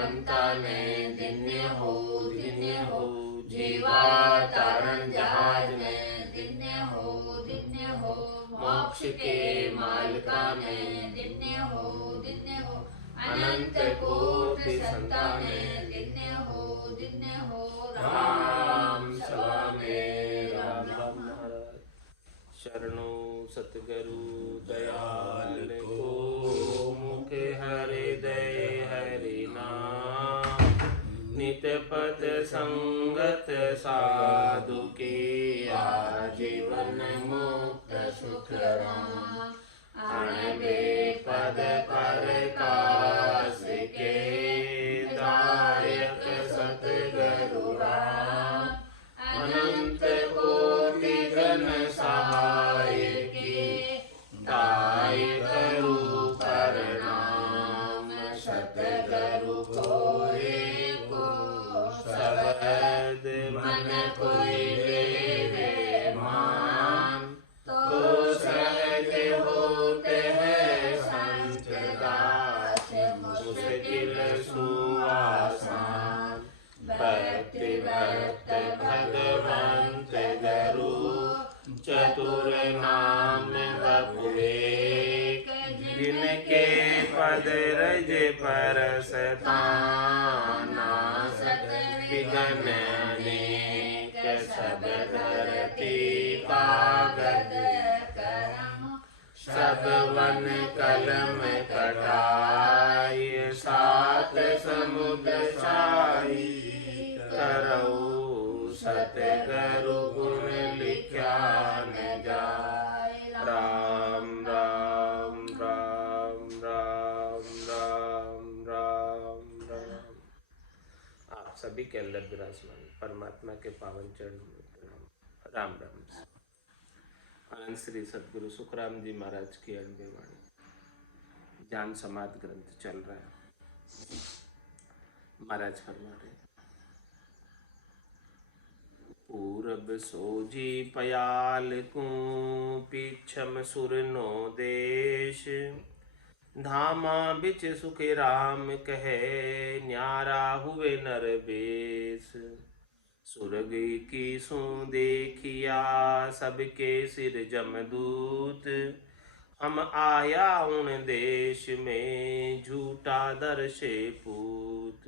भगवंता ने दिन्य हो जीवा तारण जहाज में दिन्य हो मोक्ष के मालिका ने दिन्य हो अनंत कोटि संतानें दिन्य हो राम सभा में राम राम महाराज शरणो सतगुरु दयाल को मुख हृदय हरि नाम नित पद संगत साधु के आजीवन मुक्त सुख राम अणबे पद पर कास के दायक सतगुरु राम अनंत कोटि जन सहाय के दायक रूप नाम सतगुरु को शब्द मन कोई ले मान तो सहज होते हैं संत दास मुश्किल सुआसान भक्ति भक्त भगवंत गुरु चतुर नाम बपुरेक जिनके पद रज पर सताना सत विघ्न अनेक सब धरती कागद करम सब वन कलम कटाई सात समुद्र छाई करऊ सतगुरु गुण लिखा न जाय राम राम राम राम राम राम राम। आप सभी के अंदर विराजमान परमात्मा के पावन चरण में प्रणाम। राम राम। अनंत श्री सदगुरु सुखराम जी महाराज की अनबे वाणी ज्ञान समाध ग्रंथ चल रहा है। महाराज फरमा रहे पूरब सोजी पयाल को पीछम सुर नो देश धामा बिच सुख राम कहे न्यारा हुए नर बेस सुरग की सू देखिया सबके सिर जमदूत हम आया उन देश में झूठा दर्शे पूत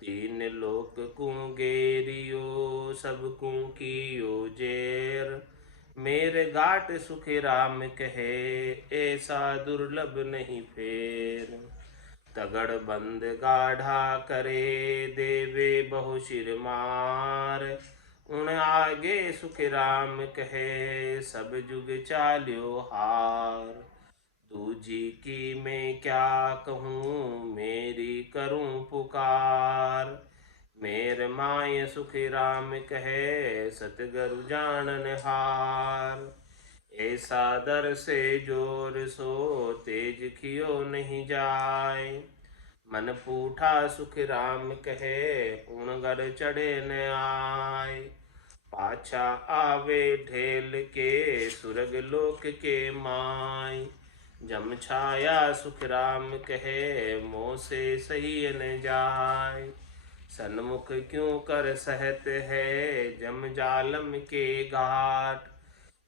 तीन लोक को गेरियो सब को कियो जेर मेरे घाट सुख राम कहे ऐसा दुर्लभ नहीं फेर तगड़ बंद गाढ़ा करे देवे बहु शिर मार उन आगे सुख राम कहे सब जुग चाल्यो हार दूजी की मैं क्या कहूँ मेरी करूँ पुकार मेर माय सुख राम कहे सतगुरु जानन हार ऐसा दर से जोर सो तेज खियो नहीं जाए मन पूठा सुख राम कहे उणगढ़ चढ़े न आए पाछा आवे ढेल के सुरग लोक के माय जम छाया सुख राम कहे मोह से सही न जाय सन्मुख क्यों कर सहत है जम जालम के घाट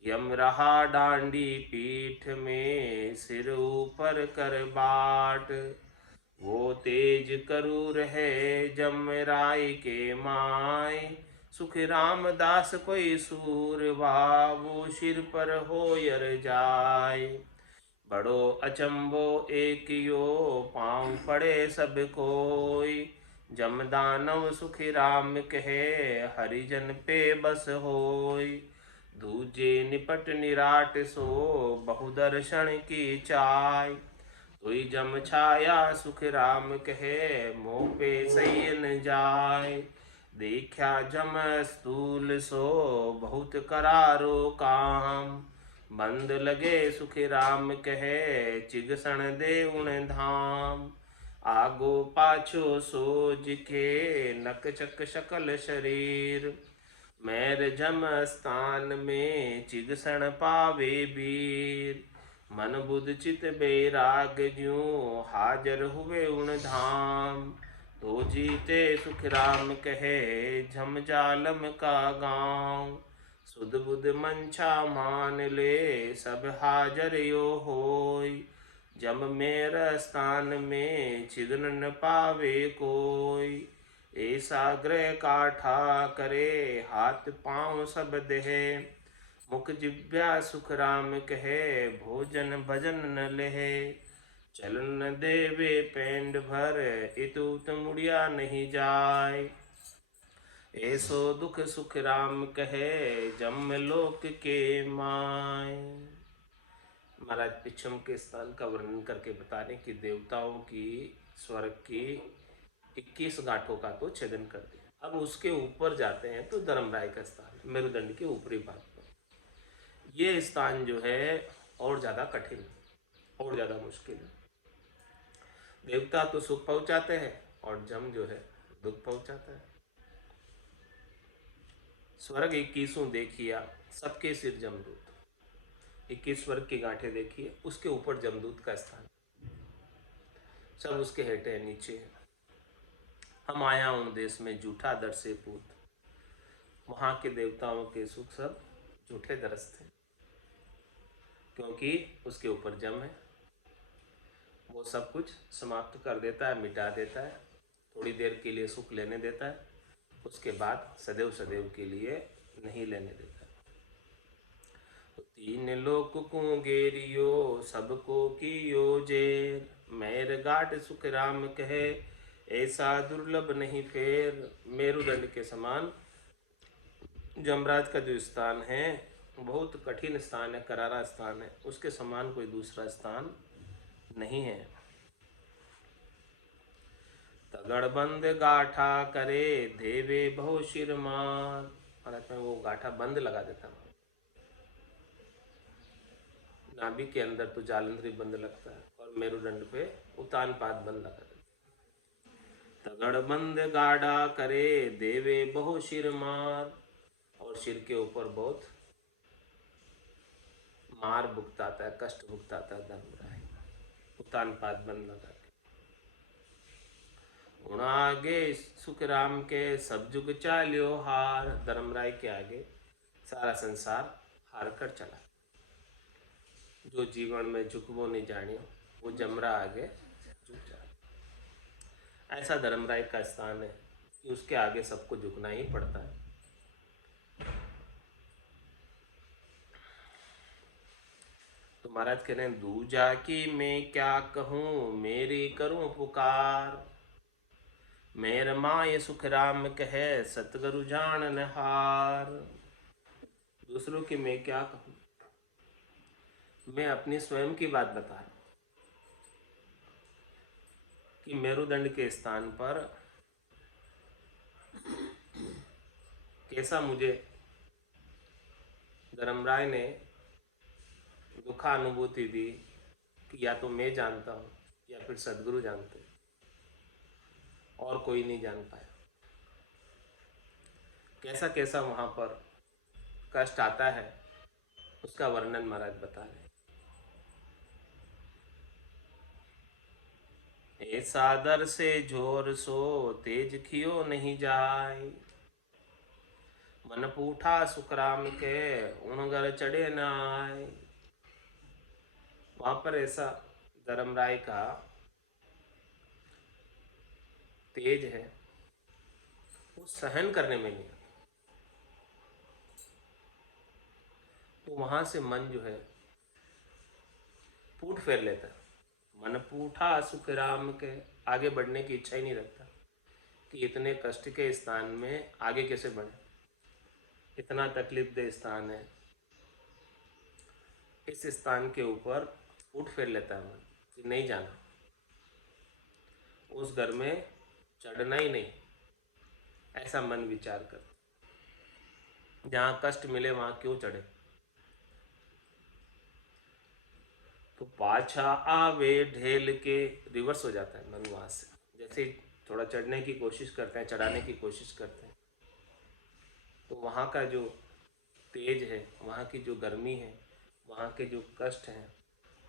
यम रहा डांडी पीठ में सिर ऊपर कर बाट वो तेज करूर है जम राय के माय सुख राम दास कोई सूरवा वो सिर पर हो यर जाय बड़ो अचंबो एक यो पाँव पड़े सब कोई जम दानव सुख राम कहे हरिजन पे बस होय दूजे निपट निराट सो बहुदर्शन की चाय तुई जम छाया सुख राम कहे मोह पे सही न जाय देखा जम स्थूल सो बहुत करारो काम बंद लगे सुख राम कहे चिगसन दे उन धाम आगो पाछो सोज के नक चक शकल शरीर मैर जम स्थान में चिगसन पावे वीर मन बुध चित बैराग ज्यों हाजर हुए उन धाम तो जीते सुख राम कहे झम जालम का गाँव। सुध बुध मंछा मान ले सब हाजर यो होय। जम मेर स्थान में छिदन न पावे कोई। ऐसा ग्रह काठा करे हाथ पांव सब देहे। मुख जिब्या सुख राम कहे भोजन भजन न लेहे। चलन न देवे पेंड भर इतुत मुड़िया नहीं जाय। ऐसो दुख सुख राम कहे जम लोक के माय। महाराज पिछम के स्थान का वर्णन करके बता रहे कि देवताओं की स्वर्ग की 21 गांठों का तो छेदन कर दिया। अब उसके ऊपर जाते हैं तो धर्मराय का स्थान मेरुदंड के ऊपरी भाग पर। ये स्थान जो है और ज़्यादा कठिन और ज़्यादा मुश्किल है। देवता तो सुख पहुंचाते हैं और जम जो है दुख पहुंचाता है। स्वर्ग 21 देखिया सबके सिर जमदूत। 21 स्वर्ग की गांठें देखिए, उसके ऊपर जमदूत का स्थान, सब उसके हेठे नीचे। हम आया उन देश में झूठा दर से पूत। वहां के देवताओं के सुख सब झूठे दरस थे, क्योंकि उसके ऊपर जम है। वो सब कुछ समाप्त कर देता है, मिटा देता है, थोड़ी देर के लिए सुख लेने देता है, उसके बाद सदैव सदैव के लिए नहीं लेने देता। तीन लोक को गेरियो सबको कियो जेर। मेर गाट सुख राम कहे ऐसा दुर्लभ नहीं फेर। मेरुदंड के समान जमराज का जो स्थान है बहुत कठिन स्थान है, करारा स्थान है, उसके समान कोई दूसरा स्थान नहीं है। तगड़ बंद गाठा करे देवे बहु शिर मार। में वो गाठा बंद लगा देता है। नाभि के अंदर तो जालंधरी बंद लगता है और मेरुदंड पे उतान पाद बंद लगा देता है। तगड़ बंद गाढ़ा करे देवे बहु शिर मार। और सिर के ऊपर बहुत मार भुगताता है, कष्ट भुगताता है धर्मराय। उतान पाद बंद लगा के उण आगे सुख राम के सब जुग चाल्यो हार। धर्मराय के आगे सारा संसार हार कर चला। जो जीवन में झुकवो नहीं जानियो वो जमरा आगे झुक जाए। ऐसा धर्मराय का स्थान है कि उसके आगे सबको झुकना ही पड़ता है। तो महाराज कह रहे हैं दूजा की मैं क्या कहूँ मेरी करूँ पुकार। मेर माय सुख राम कहे सतगुरु जान नहार। दूसरों की मैं क्या कहूँ, मैं अपनी स्वयं की बात बता रहा हूँ कि मेरुदंड के स्थान पर कैसा मुझे धर्मराय ने दुखानुभूति दी कि या तो मैं जानता हूँ या फिर सदगुरु जानते, और कोई नहीं जान पाया। कैसा कैसा वहाँ पर कष्ट आता है उसका वर्णन महाराज बता रहे। ऐसा दर से जोर सो तेज खियो नहीं जाय। मन पूठा सुख राम के उणगर चढ़े न आए। वहां पर ऐसा धर्मराय का तेज है, वो सहन करने में नहीं आता। तो वहां से मन जो है फूट फेर लेता है। मन पूठा सुख राम के, आगे बढ़ने की इच्छा ही नहीं रखता कि इतने कष्ट के स्थान में आगे कैसे बढ़े, इतना तकलीफ दे स्थान है। इस स्थान के ऊपर फूट फेर लेता है मन कि नहीं जाना, उस घर में चढ़ना ही नहीं, ऐसा मन विचार कर। जहाँ कष्ट मिले वहाँ क्यों चढ़े। तो पाछा आवे ढेल के, रिवर्स हो जाता है मन वहाँ से। जैसे थोड़ा चढ़ने की कोशिश करते हैं, चढ़ाने की कोशिश करते हैं, तो वहाँ का जो तेज है, वहाँ की जो गर्मी है, वहाँ के जो कष्ट हैं,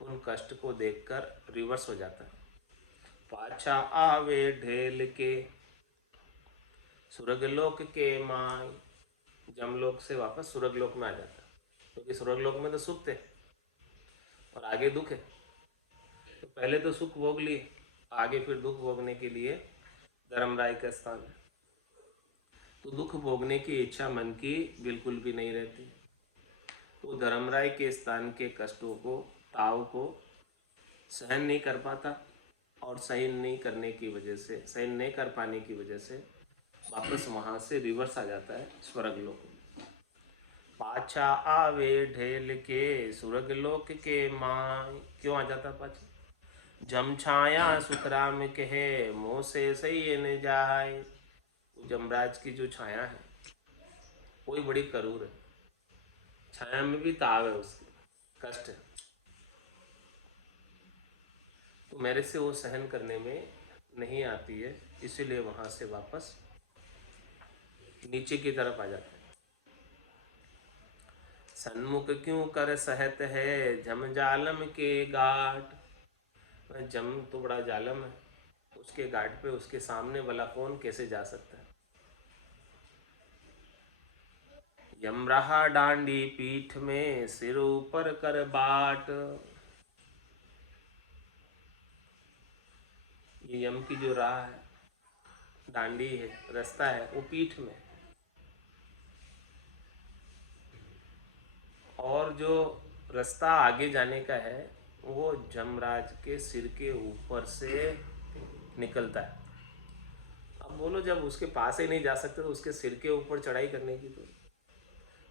उन कष्ट को देखकर रिवर्स हो जाता है। पाछा आवे ढेल के सुरगलोक के माय। जमलोक से वापस सुरगलोक में आ जाता, क्योंकि सुरगलोक में तो सुख थे और आगे दुख है। तो पहले तो सुख भोग लिए, आगे फिर दुख भोगने के लिए धर्मराय का स्थान है। तो दुख भोगने की इच्छा मन की बिल्कुल भी नहीं रहती। वो धर्मराय के स्थान के कष्टों को, ताव को सहन नहीं कर पाता, और सहन नहीं करने की वजह से, सहन नहीं कर पाने की वजह से वापस वहाँ से रिवर्स आ जाता है स्वर्गलोक। पाछा आवे ढेल के स्वर्गलोक के माय। क्यों आ जाता पाछा? जम छाया सुखराम कहे मोह से सही न जाए। जमराज की जो छाया है वही बड़ी करूर है, छाया में भी ताव है, उसकी कष्ट है, तो मेरे से वो सहन करने में नहीं आती है, इसीलिए वहां से वापस नीचे की तरफ आ जाते हैं। सन्मुख क्यों कर सहत है जम जालम के घाट। जम तो बड़ा जालम है, उसके घाट पे उसके सामने वाला कौन कैसे जा सकता है। यम रहा डांडी पीठ में सिर ऊपर कर बाट। ये यम की जो राह है, डांडी है, रास्ता है, वो पीठ में, और जो रास्ता आगे जाने का है वो जमराज के सिर के ऊपर से निकलता है। अब बोलो, जब उसके पास ही नहीं जा सकते तो उसके सिर के ऊपर चढ़ाई करने की तो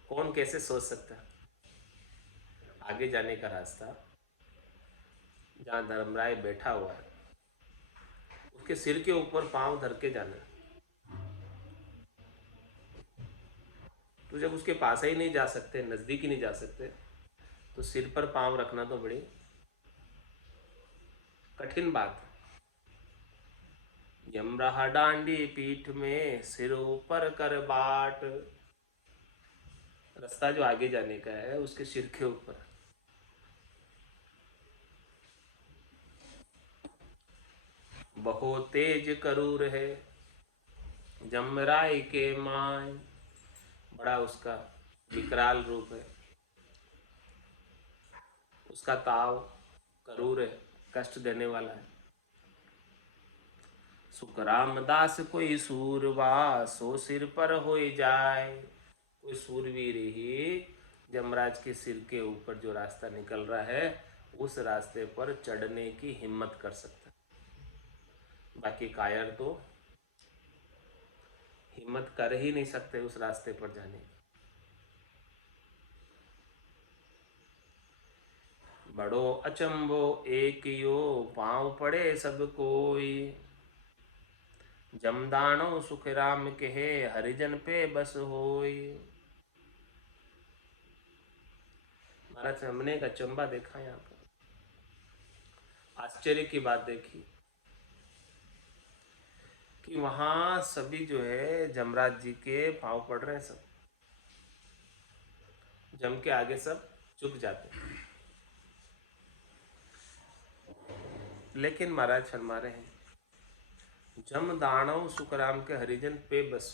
कौन कैसे सोच सकता है। आगे जाने का रास्ता, जहाँ धर्मराय बैठा हुआ है उसके सिर के ऊपर पांव धर के जाना है। तो जब उसके पास ही नहीं जा सकते, नजदीक ही नहीं जा सकते, तो सिर पर पांव रखना तो बड़ी कठिन बात है। यम रहा डांडी पीठ में सिर ऊपर कर बाट। रास्ता जो आगे जाने का है उसके सिर के ऊपर। बहुत तेज करूर है जमराय के माय। बड़ा उसका विकराल रूप है, उसका ताव करूर है, कष्ट देने वाला है। सुख रामदास कोई सूरवा सो सिर पर हो जाए। कोई सूरवीर ही जमराज के सिर के ऊपर जो रास्ता निकल रहा है उस रास्ते पर चढ़ने की हिम्मत कर सकता है। बाकी कायर तो हिम्मत कर ही नहीं सकते उस रास्ते पर जाने की। बड़ो अचंबो एक यो पांव पड़े सब कोई। जमदानो सुख राम कहे हरिजन पे बस होई। महाराज, हमने एक अचंबा देखा यहाँ पर, आश्चर्य की बात देखी कि वहां सभी जो है जमराज जी के पांव पड़ रहे हैं, सब जम के आगे सब झुक जाते हैं। लेकिन महाराज फरमा रहे हैं जम दानव सुखराम के हरिजन पे बस।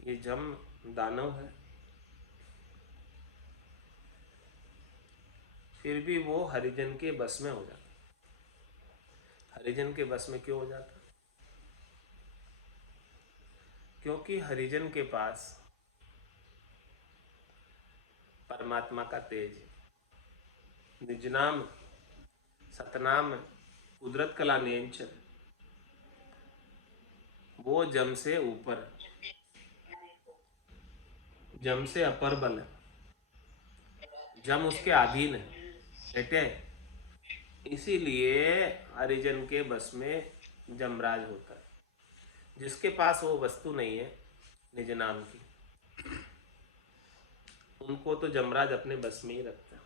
ये जम दानव है, फिर भी वो हरिजन के बस में हो जाता। हरिजन के बस में क्यों हो जाता? क्योंकि हरिजन के पास परमात्मा का तेज है, निजनाम सतनाम कुदरत कला नियंचन, वो जम से ऊपर, जम से अपर बल है, जम उसके अधीन है, ठीक है। इसीलिए हरिजन के बस में जमराज होता है। जिसके पास वो वस्तु नहीं है निज नाम की, उनको तो जमराज अपने बस में ही रखता है,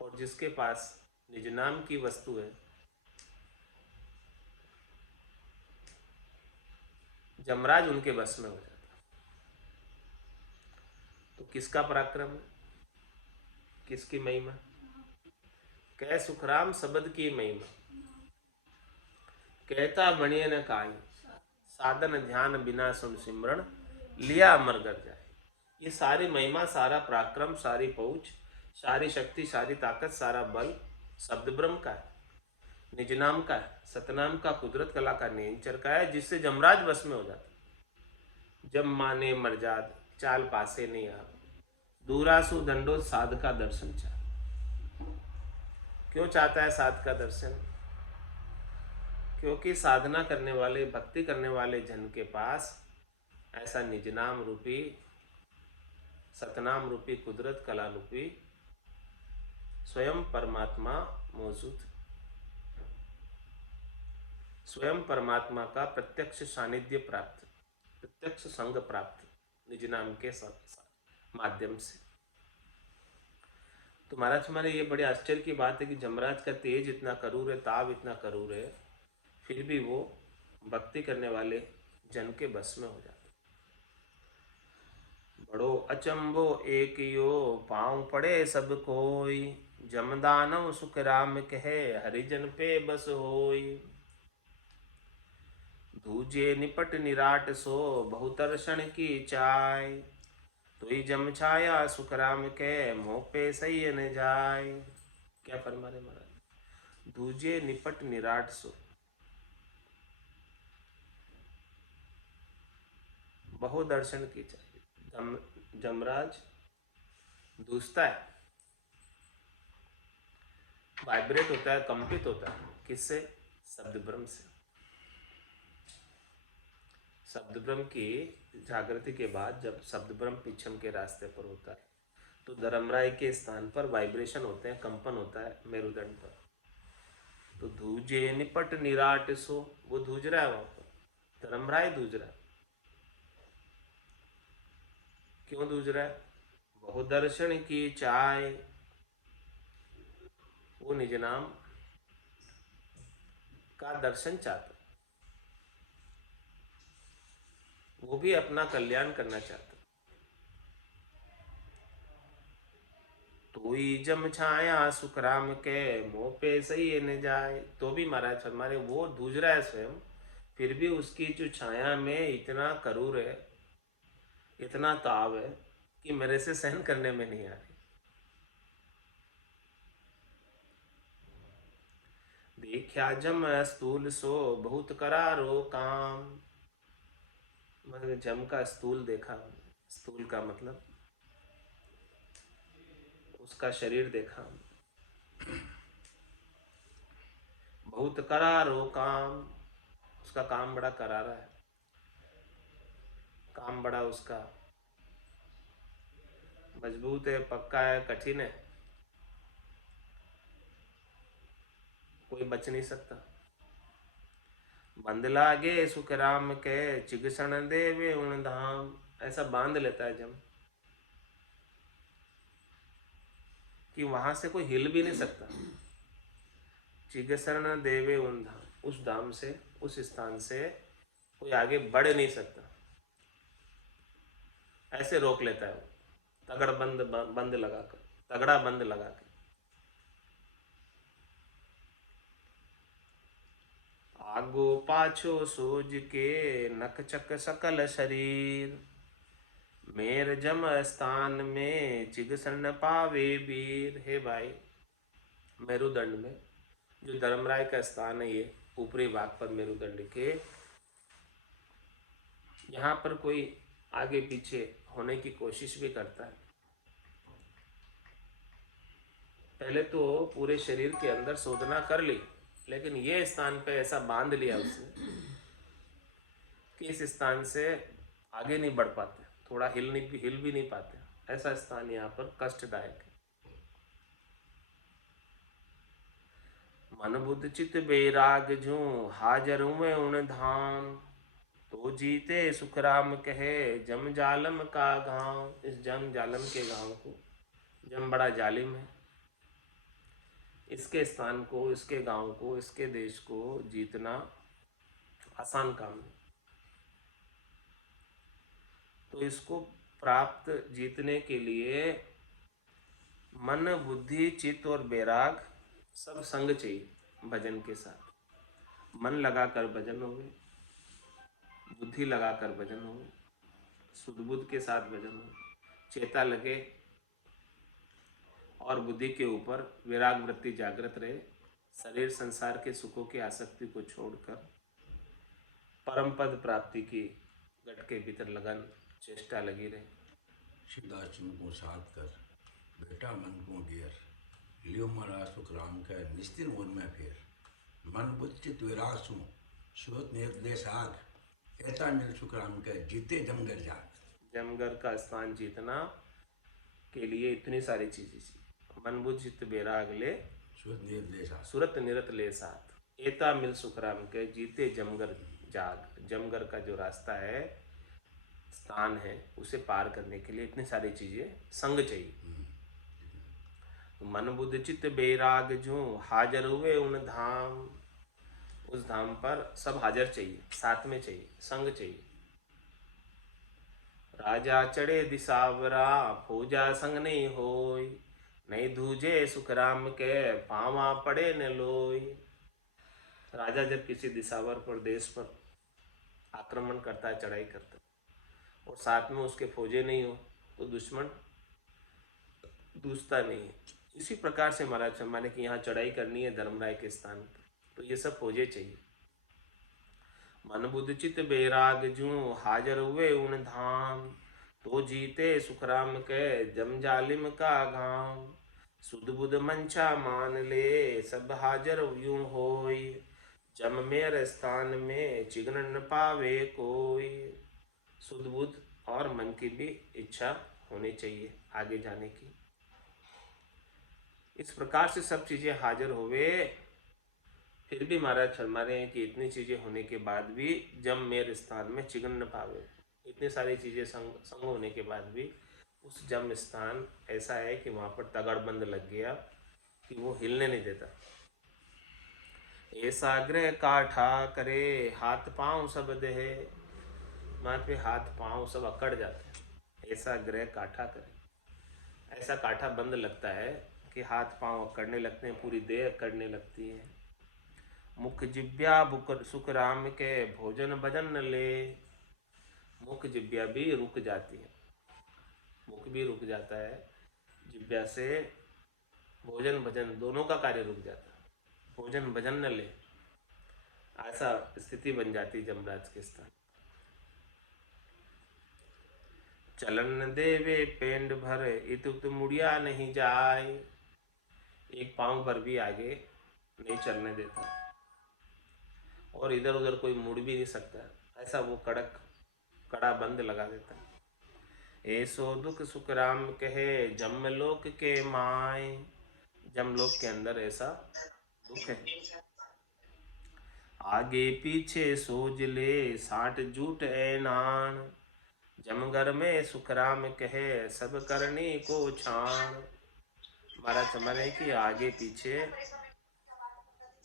और जिसके पास निज नाम की वस्तु है जमराज उनके बस में हो जाता। तो किसका पराक्रम है, किसकी महिमा, कह सुखराम शब्द की महिमा, कहता बणिए न काई, साधन ध्यान बिना सुन सिमरण, लिया अमर कर जाए। ये सारी महिमा, सारा पराक्रम, सारी पहुंच, सारी शक्ति, सारी ताकत, सारा बल शब्द ब्रह्म का है, निज नाम का है, सतनाम का, कुदरत कला का, नेचर का है, जिससे जमराज बस में हो जाता। जब माने मर्जाद चाल पासे नहीं आ, दूरासु दंडो साध का दर्शन चाह। क्यों चाहता है साध का दर्शन? क्योंकि साधना करने वाले, भक्ति करने वाले जन के पास ऐसा निज नाम रूपी, सतनाम रूपी, कुदरत कला रूपी स्वयं परमात्मा मौजूद, स्वयं परमात्मा का प्रत्यक्ष सानिध्य प्राप्त, प्रत्यक्ष संग प्राप्त निज नाम के माध्यम से। तो महाराज हमारे ये बड़े आश्चर्य की बात है कि जमराज का तेज इतना करूर है, ताव इतना करूर है, फिर भी वो भक्ति करने वाले जन के बस में हो जाता। बड़ो अचंबो एक यो पांव पड़े सब कोई, जमदानव सुख राम कहे हरिजन पे बस होई। दूजे निपट निराट सो बहुतर्षण की चाय, तो जम छाया सुख राम के मोह पे सही न जाय। क्या फरमा रहे महाराज? दूजे निपट निराट सो, बहुदर्शन की चाय। जमराज दूसता है, वाइब्रेट होता है, कंपित होता है, किससे? शब्द ब्रह्म से। शब्द ब्रह्म की जागृति के बाद जब शब्द ब्रह्म पिछम के रास्ते पर होता है तो धर्मराय के स्थान पर वाइब्रेशन होते हैं, कंपन होता है मेरुदंड पर। तो धूजे निपट निराट सो, वो धूज रहा है वहां पर, धर्मराय धूज रहा है। क्यों धूज रहा है? बहुदर्शन की चाय, वो निज नाम का दर्शन चाहता, वो भी अपना कल्याण करना चाहता। तो ही जम छाया सुख राम के मोह पे सही न जाए। तो भी महाराज हमारे वो धूज रहा है स्वयं, फिर भी उसकी जो छाया में इतना करूर है, इतना ताव है कि मेरे से सहन करने में नहीं आ रही। देखा जम स्थूल सो बहुत करारो काम, मतलब जम का स्थूल देखा, स्थूल का मतलब उसका शरीर देखा। बहुत करारो काम, उसका काम बड़ा करारा है, काम बड़ा उसका मजबूत है, पक्का है, कठिन है, कोई बच नहीं सकता। बंद लागे सुख राम के चिगसन देवे उन धाम, ऐसा बांध लेता है जम कि वहां से कोई हिल भी नहीं सकता। चिगसन देवे उन धाम, उस धाम से, उस स्थान से कोई आगे बढ़ नहीं सकता, ऐसे रोक लेता है वो, तगड़ बंद बंद लगाकर, तगड़ा बंद लगा के। आगो पाछो सूझ के नक चक सकल शरीर, मेर जम स्थान में चिगसन पावे वीर। हे भाई, मेरुदंड में जो धर्मराय का स्थान है, ये ऊपरी भाग पर मेरुदंड के, यहाँ पर कोई आगे पीछे होने की कोशिश भी करता है, पहले तो पूरे शरीर के अंदर शोधना कर ली, लेकिन ये स्थान पे ऐसा बांध लिया उसने कि इस स्थान से आगे नहीं बढ़ पाते, थोड़ा हिल भी नहीं पाते। ऐसा स्थान यहाँ पर कष्टदायक है। मन बुद्ध चित बैराग जू हाजर हुए उन धाम, तो जीते सुख राम कहे जम जालम का गांव। इस जम जालम के गांव को, जम बड़ा जालिम है, इसके स्थान को, इसके गांव को, इसके देश को जीतना आसान काम है। तो इसको प्राप्त जीतने के लिए मन बुद्धि चित्त और बैराग सब संग चाहिए भजन के साथ। मन लगा कर भजन हो, बुद्धि लगा कर भजन हो, सुध के साथ भजन हो, चेता लगे और बुद्धि के ऊपर विराग वृत्ति जागृत रहे, शरीर संसार के सुखों की आसक्ति को छोड़कर परम पद प्राप्ति की गढ़ के भीतर लगन चेष्टा लगी रहे। शिवदास चंद्र को साथ कर बेटा मन को घेर, लियो मरा सुख राम का निस्तिर मोर में फेर, मन बुद्ध चित विरासु श्रोत नेत्र साग, ऐता मिल सुख राम का जीते जमगर जाग। जमगर का स्थान जीतना के लिए इतनी सारी चीजें चाहिए। मन बुद्ध चित बैराग ले सूरत निरत ले साथ, एता मिल सुखराम के जीते जमगर जाग। जमगर का जो रास्ता है, स्थान है, उसे पार करने के लिए इतनी सारी चीजें संग चाहिए। मन बुद्ध चित्त बैराग जो हाजर हुए उन धाम, उस धाम पर सब हाजर चाहिए, साथ में चाहिए, संग चाहिए। राजा चढ़े दिसावरा फौजा संग नहीं होय, नहीं धूजे सुख राम के पावा पड़े न लोय। राजा जब किसी दिसावर पर, देश पर आक्रमण करता है, चढ़ाई करता है, और साथ में उसके फौजे नहीं हो तो दुश्मन दूसता नहीं है। इसी प्रकार से महाराज शर्मा ने कि यहाँ चढ़ाई करनी है धर्मराय के स्थान पर, तो ये सब फौजे चाहिए। मन बुद्ध चित बैराग जू हाजर हुए उन धाम, तो जीते सुखराम के जम जालिम का घाम। सुध बुध मंशा मान ले सब हाजर यूं होय, जम मेर स्थान में चिग्न न पावे कोई। सुध बुध और मन की भी इच्छा होनी चाहिए आगे जाने की। इस प्रकार से सब चीजें हाजिर हुए, फिर भी महाराज फरमा रहे हैं कि इतनी चीजें होने के बाद भी जम मेरे स्थान में चिगन न पावे। इतनी सारी चीजें संग होने के बाद भी उस जम स्थान ऐसा है कि वहां पर तगड़बंद लग गया कि वो हिलने नहीं देता। ऐसा ग्रह काठा करे हाथ पांव सब देहे, वहां पे हाथ पांव सब अकड़ जाते हैं। ऐसा ग्रह काठा करे, ऐसा काठा बंद लगता है कि हाथ पांव अकड़ने लगते हैं, पूरी देह अकड़ने लगती है। मुख जिब्या बुक सुख राम के भोजन भजन ले, मुख जिब्या भी रुक जाती है, मुख भी रुक जाता है, जिब्या से भोजन भजन दोनों का कार्य रुक जाता है। भोजन भजन न ले, ऐसा स्थिति बन जाती जमराज के स्थान। चलन देवे पेंड भर इतुत मुड़िया नहीं जाए, एक पांव भर भी आगे नहीं चलने देता और इधर उधर कोई मुड़ भी नहीं सकता, ऐसा वो कड़ा बंद लगा देता है। ऐसो दुख सुख राम कहे जमलोक के माए, जमलोक के अंदर ऐसा दुख है। आगे पीछे सोज ले साठ जूट ऐनान, जमगर में सुख राम कहे सब करनी को छान। महाराज समझे कि आगे पीछे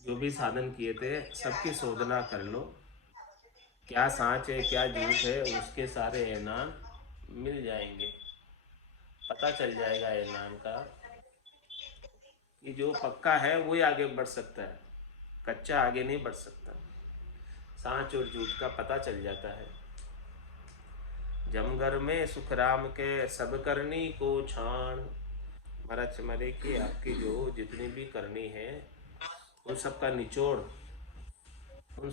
जो भी साधन किए थे सबकी शोधना कर लो, क्या सांच है क्या झूठ है, उसके सारे ऐनान मिल जाएंगे। पता चल जाएगा ऐनान का कि जो पक्का है वही आगे बढ़ सकता है, कच्चा आगे नहीं बढ़ सकता। सांच और झूठ का पता चल जाता है। जमगर में सुख राम के सब करनी को छाण। महाराज मरे कि आपकी जो जितनी भी करनी है उन सब का निचोड़, उन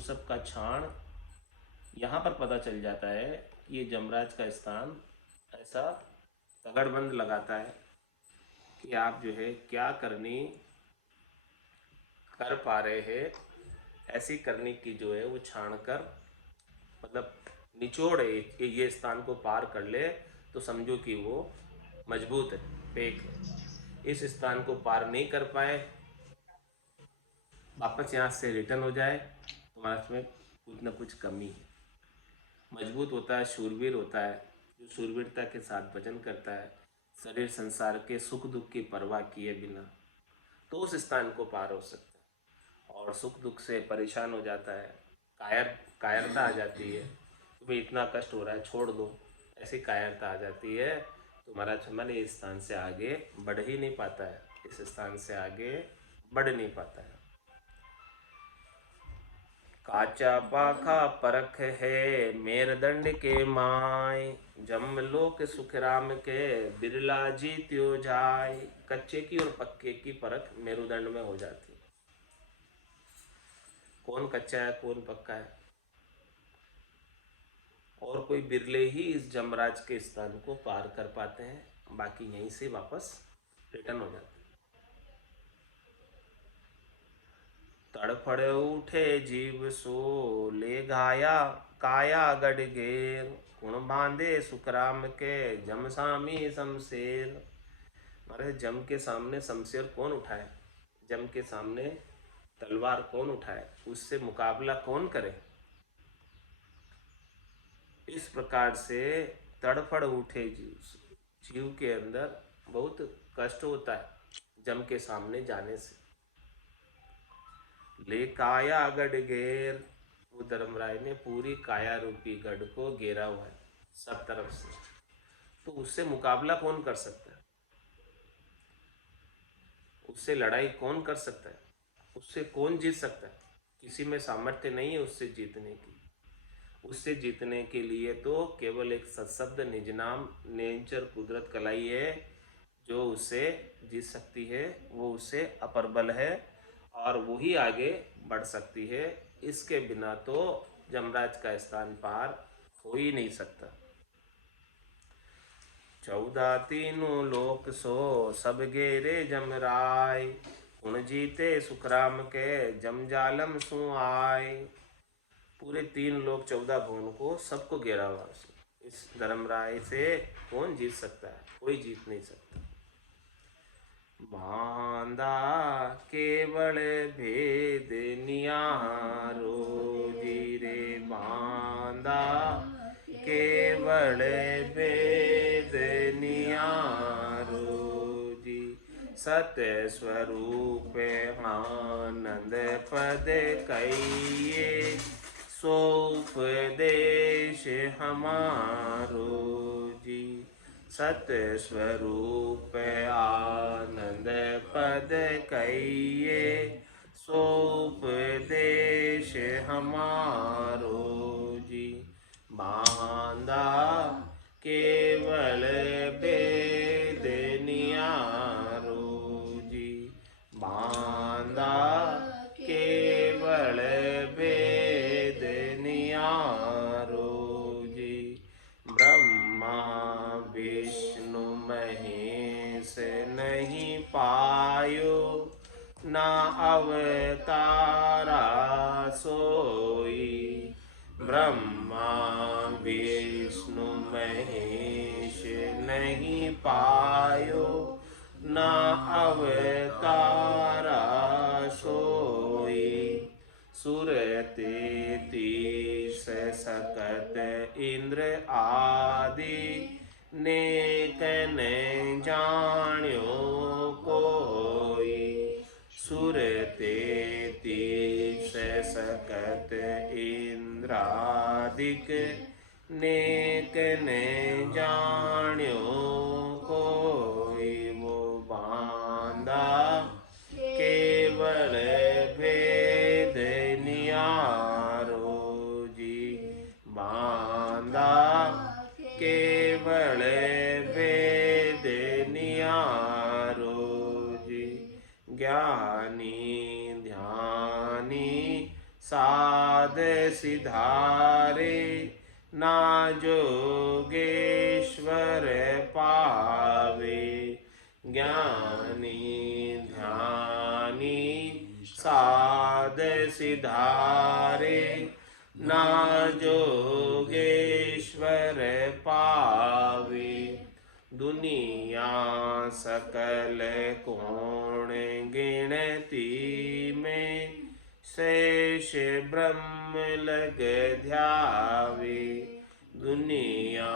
सब का छाण यहाँ पर पता चल जाता है कि ये जमराज का स्थान ऐसा तगड़बंद लगाता है कि आप जो है क्या करनी कर पा रहे हैं, ऐसी करनी की जो है वो छाण कर, मतलब निचोड़ है, ये स्थान को पार कर ले तो समझो कि वो मजबूत है, पेक है। इस स्थान को पार नहीं कर पाए, वापस यहाँ से रिटर्न हो जाए, तुम्हारे में कुछ न कुछ कमी है। मजबूत होता है, शूरवीर होता है, जो शूरवीरता के साथ भजन करता है, शरीर संसार के सुख दुख की परवाह किए बिना, तो उस स्थान को पार हो सकता है। और सुख दुख से परेशान हो जाता है, कायरता आ जाती है, तुम्हें इतना कष्ट हो रहा है छोड़ दो, ऐसी कायरता आ जाती है तो महाराज हमारे इस स्थान से आगे बढ़ ही नहीं पाता है। इस स्थान से आगे बढ़ नहीं पाता है। काचा पाखा परख है मेरदंड के माय, जमलोक सुख राम के बिरला जीत्यो जाय। कच्चे की और पक्के की परख मेरुदंड में हो जाती है। कौन कच्चा है कौन पक्का है, और कोई बिरले ही इस जमराज के स्थान को पार कर पाते हैं, बाकी यहीं से वापस रिटर्न हो जाते हैं। तड़फड़ उठे जीव सो ले घाया, काया गढ़ घेर, गुण बांधे सुखराम के जम सामी शमशेर। मारे जम के सामने शमशेर कौन उठाए, जम के सामने तलवार कौन उठाए, उससे मुकाबला कौन करे। इस प्रकार से तड़फड़ उठे जीव, जीव के अंदर बहुत कष्ट होता है जम के सामने जाने से। ले काया गढ़ घेर, वो धर्मराय ने पूरी काया रूपी गढ़ को घेरा हुआ है सब तरफ से, तो उससे मुकाबला कौन कर सकता है, उससे लड़ाई कौन कर सकता है, उससे कौन जीत सकता है। किसी में सामर्थ्य नहीं है उससे जीतने की। उससे जीतने के लिए तो केवल एक सत्शब्द निज नाम नेंचर कुदरत कलाई है जो उससे जीत सकती है, वो उससे अपरबल है और वो ही आगे बढ़ सकती है। इसके बिना तो जमराज का स्थान पार हो ही नहीं सकता। 14 तीनों लोक सो सब गेरे जमराय, गुण जीते सुखराम के जम जालम सु आय। पूरे 3 लोक 14 भुवन को सबको घेरा हुआ। इस धर्मराय से कौन जीत सकता है, कोई जीत नहीं सकता। बांधा केवल भेद नियारो जी रे, बांधा केवल भेद नियारो जी। सत्य स्वरूप आनंद पद कहिए, सो उपदेश हमारो जी। सत्य स्वरूप आनंद पद कहिए, सो उपदेश हमारो जी। बांधा केवल वेद नियारो जी, बांधा केवल वेद नियारो जी। ब्रह्मा विष्णु महेश नहीं पायो, ना अवतारा सोई। ब्रह्मा विष्णु महेश नहीं पायो, ना अवतारा सोई। सुर तेतीस सकत इंद्र आदि, नेक ने जान्यो कोई। सुर तेतीस सकत इंद्रादिक, नेक ने जान्यो कोई। वो बांधा केवल भेद नियारो जी, बांधा केवल भेद नियारो जी। ज्ञानी ध्यानी साध सिधारे, ना जोगेश्वर पावे। ज्ञानी ध्यानी साध सिधारे, ना जोगेश्वर पावे। दुनिया सकल कोण गिनती में, शेष ब्रह्म लग ध्यावे। दुनिया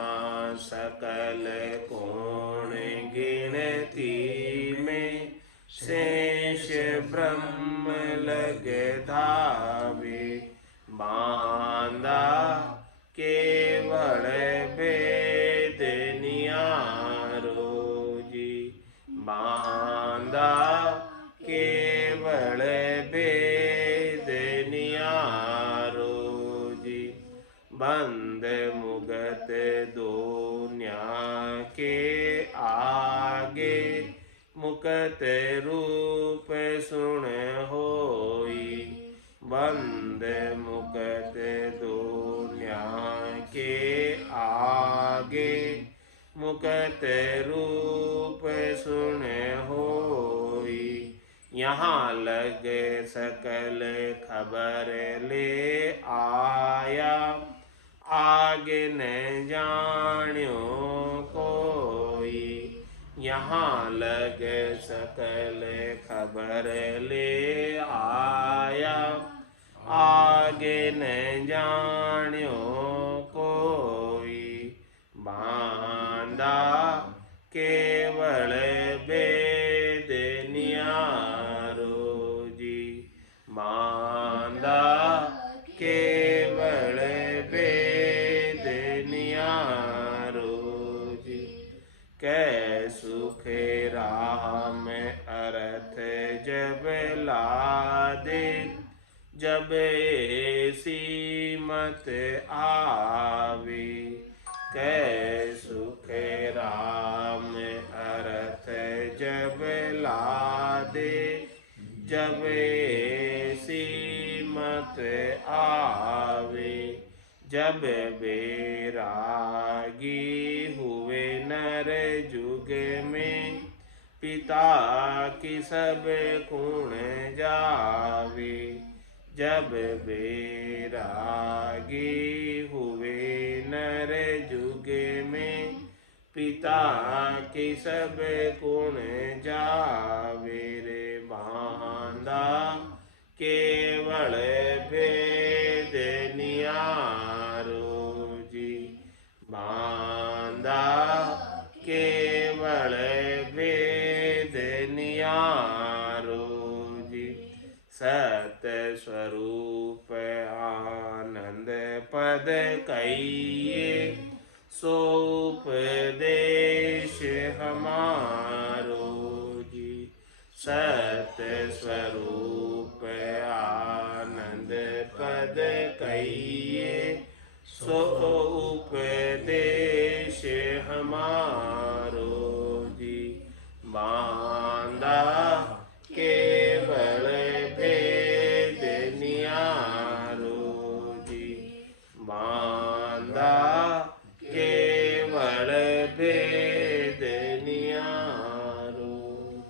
सकल कोण गिनती में, शेष ब्रह्म लग धावे। बांधा केवल भेद नियारो जी, बांधा के आगे मुकत रूप सुन होई बंद मुकत दुनिया के आगे मुकत रूप सुन होई यहाँ लगे सकल खबर ले आया आगे न जान्यो कोई यहाँ लगे सकल खबर ले आया आगे न जान्यो कोई बांधा केवल वेद नियारो जी बांधा केवल वेद नियारो जी कै सुख राह में अर्थ जब लादे जब ऐसी मत आवे कै सुख राम अर्थ जब लादे जब ऐसी मत आवे जब बैरागी हुए नर जुग में पिता की सब गुण जावे जब बैरागी हुए नर जुग में पिता की सब गुण जावे रे बांधा केवल वेद नियारो जी बांधा केवल वेद नियारो जी सत स्वरूप आनंद पद कहिए सो उपदेश हमारो जी सत स्वरूप आनंद पद कहिए सो उपदेश हमारो जी बांधा केवल वेद नियारो जी बांधा केवल वेद नियारो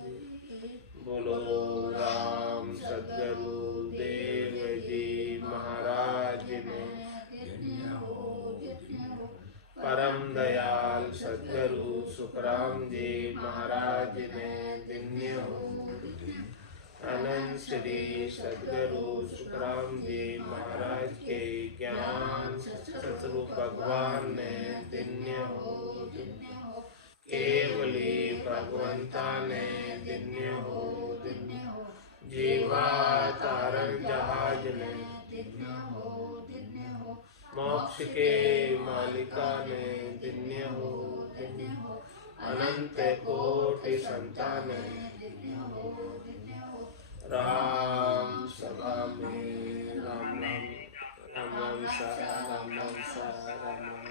जी बोलो राम सद्गुरु देव जी महाराज ने परम दयाल सद्गुरु सुखराम जी महाराज ने दिन्य हो अनंत श्री सद्गुरु सुखराम जी महाराज के ज्ञान सतरूप भगवान ने दिन्य हो केवली भगवंता ने दिन्य हो जीवा तारण जहाज ने मोक्ष के मालिका ने दिन्य हो अनंत कोटि संतान राम सभा में राम नाम राम नाम सा राम नाम सा राम नाम